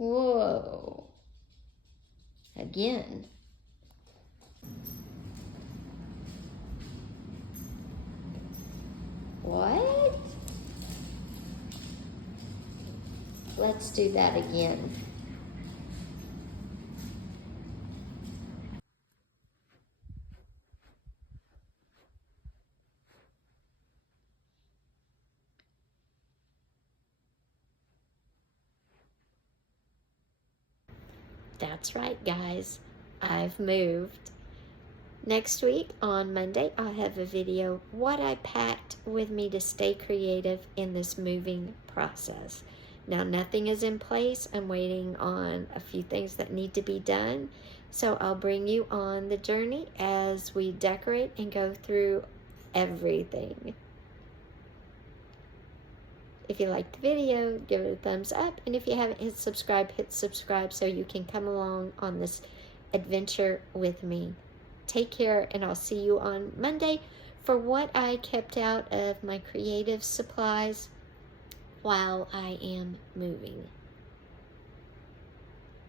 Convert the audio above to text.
Whoa. Again. What? Let's do that again. That's right, guys. I've moved. Next week on Monday, I'll have a video what I packed with me to stay creative in this moving process. Now, nothing is in place. I'm waiting on a few things that need to be done. So I'll bring you on the journey as we decorate and go through everything. If you liked the video, give it a thumbs up. And if you haven't hit subscribe so you can come along on this adventure with me. Take care, and I'll see you on Monday for what I kept out of my creative supplies while I am moving.